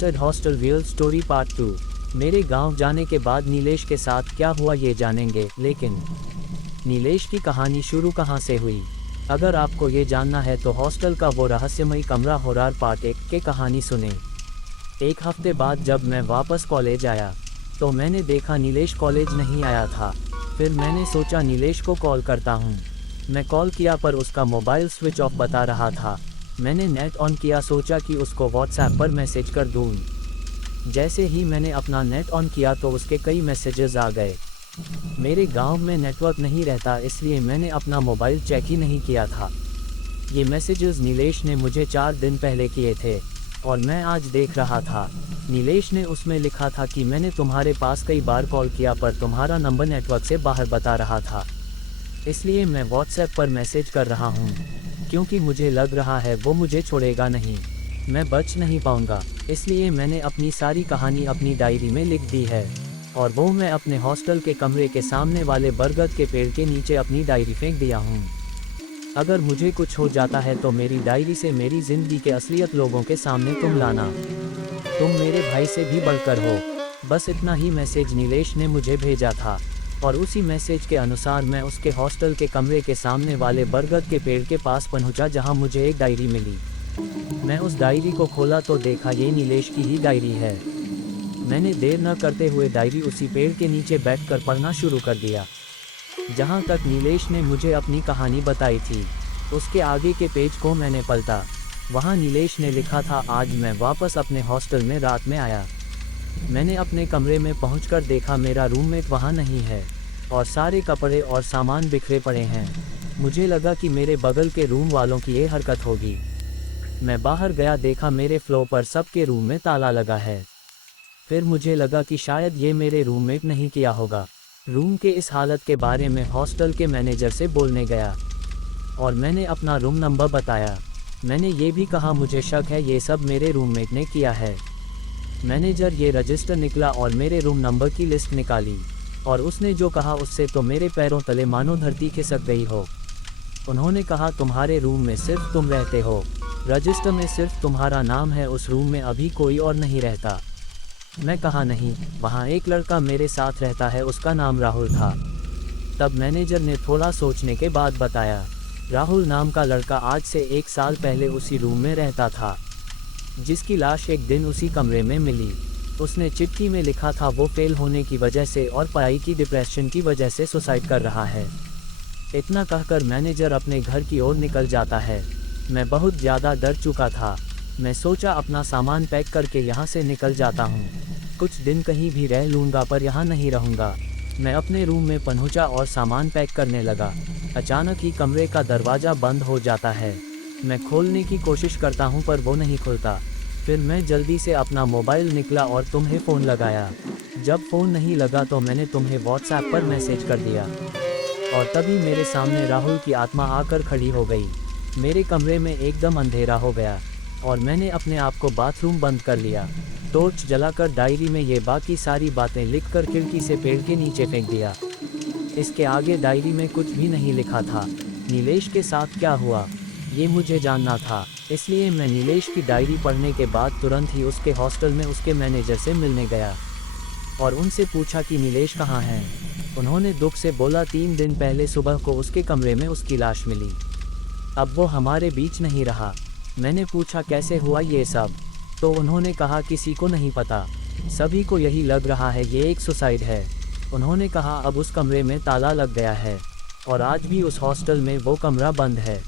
Haunted hostel real story part 2। मेरे गांव जाने के बाद नीलेश के साथ क्या हुआ ये जानेंगे, लेकिन नीलेश की कहानी शुरू कहां से हुई? अगर आपको ये जानना है तो हॉस्टल का वो रहस्यमयी कमरा हॉरर पार्ट 1 के कहानी सुने। एक हफ्ते बाद जब मैं वापस कॉलेज आया तो मैंने देखा नीलेश कॉलेज नहीं आया था। फिर मैंने सोचा नीलेश को कॉल करता हूँ। मैं कॉल किया पर उसका मोबाइल स्विच ऑफ बता रहा था। मैंने नेट ऑन किया, सोचा कि उसको व्हाट्सएप पर मैसेज कर दूँ। जैसे ही मैंने अपना नेट ऑन किया तो उसके कई मैसेजेस आ गए। मेरे गांव में नेटवर्क नहीं रहता, इसलिए मैंने अपना मोबाइल चेक ही नहीं किया था। ये मैसेजेस नीलेश ने मुझे 4 दिन पहले किए थे और मैं आज देख रहा था। नीलेश ने उसमें लिखा था कि मैंने तुम्हारे पास कई बार कॉल किया पर तुम्हारा नंबर नेटवर्क से बाहर बता रहा था, इसलिए मैं व्हाट्सएप पर मैसेज कर रहा हूँ, क्योंकि मुझे लग रहा है वो मुझे छोड़ेगा नहीं, मैं बच नहीं पाऊँगा। इसलिए मैंने अपनी सारी कहानी अपनी डायरी में लिख दी है और वो मैं अपने हॉस्टल के कमरे के सामने वाले बरगद के पेड़ के नीचे अपनी डायरी फेंक दिया हूँ। अगर मुझे कुछ हो जाता है तो मेरी डायरी से मेरी ज़िंदगी के असलियत लोगों के सामने तुम लाना। तुम मेरे भाई से भी बढ़कर हो। बस इतना ही मैसेज नीलेश ने मुझे भेजा था और उसी मैसेज के अनुसार मैं उसके हॉस्टल के कमरे के सामने वाले बरगद के पेड़ के पास पहुंचा, जहां मुझे एक डायरी मिली। मैं उस डायरी को खोला तो देखा ये नीलेश की ही डायरी है। मैंने देर न करते हुए डायरी उसी पेड़ के नीचे बैठकर पढ़ना शुरू कर दिया जहां तक नीलेश ने मुझे अपनी कहानी बताई थी। उसके आगे के पेज को मैंने पलटा। वहां नीलेश ने लिखा था, आज मैं वापस अपने हॉस्टल में रात में आया। मैंने अपने कमरे में पहुंचकर देखा मेरा रूममेट वहां नहीं है और सारे कपड़े और सामान बिखरे पड़े हैं। मुझे लगा कि मेरे बगल के रूम वालों की ये हरकत होगी। मैं बाहर गया, देखा मेरे फ्लोर पर सबके रूम में ताला लगा है। फिर मुझे लगा कि शायद ये मेरे रूममेट नहीं किया होगा। रूम के इस हालत के बारे में हॉस्टल के मैनेजर से बोलने गया और मैंने अपना रूम नंबर बताया। मैंने ये भी कहा मुझे शक है ये सब मेरे रूममेट ने किया है। मैनेजर ये रजिस्टर निकला और मेरे रूम नंबर की लिस्ट निकाली और उसने जो कहा उससे तो मेरे पैरों तले मानो धरती खिसक गई हो। उन्होंने कहा, तुम्हारे रूम में सिर्फ तुम रहते हो, रजिस्टर में सिर्फ तुम्हारा नाम है, उस रूम में अभी कोई और नहीं रहता। मैं कहा, नहीं, वहाँ एक लड़का मेरे साथ रहता है, उसका नाम राहुल था। तब मैनेजर ने थोड़ा सोचने के बाद बताया, राहुल नाम का लड़का आज से 1 साल पहले उसी रूम में रहता था, जिसकी लाश एक दिन उसी कमरे में मिली। उसने चिट्ठी में लिखा था वो फेल होने की वजह से और पढ़ाई की डिप्रेशन की वजह से सुसाइड कर रहा है। इतना कहकर मैनेजर अपने घर की ओर निकल जाता है। मैं बहुत ज़्यादा डर चुका था। मैं सोचा अपना सामान पैक करके यहाँ से निकल जाता हूँ, कुछ दिन कहीं भी रह लूँगा पर यहाँ नहीं रहूँगा। मैं अपने रूम में पहुँचा और सामान पैक करने लगा। अचानक ही कमरे का दरवाज़ा बंद हो जाता है। मैं खोलने की कोशिश करता हूँ पर वो नहीं खुलता। फिर मैं जल्दी से अपना मोबाइल निकला और तुम्हें फ़ोन लगाया। जब फ़ोन नहीं लगा तो मैंने तुम्हें व्हाट्सएप पर मैसेज कर दिया और तभी मेरे सामने राहुल की आत्मा आकर खड़ी हो गई। मेरे कमरे में एकदम अंधेरा हो गया और मैंने अपने आप को बाथरूम बंद कर लिया। टॉर्च जलाकर डायरी में ये बाकी सारी बातें लिखकर खिड़की से पेड़ के नीचे फेंक दिया। इसके आगे डायरी में कुछ भी नहीं लिखा था। नीलेश के साथ क्या हुआ ये मुझे जानना था, इसलिए मैं नीलेश की डायरी पढ़ने के बाद तुरंत ही उसके हॉस्टल में उसके मैनेजर से मिलने गया और उनसे पूछा कि नीलेश कहाँ है। उन्होंने दुख से बोला, 3 दिन पहले सुबह को उसके कमरे में उसकी लाश मिली। अब वो हमारे बीच नहीं रहा। मैंने पूछा कैसे हुआ ये सब, तो उन्होंने कहा किसी को नहीं पता, सभी को यही लग रहा है ये एक सुसाइड है। उन्होंने कहा अब उस कमरे में ताला लग गया है और आज भी उस हॉस्टल में वो कमरा बंद है।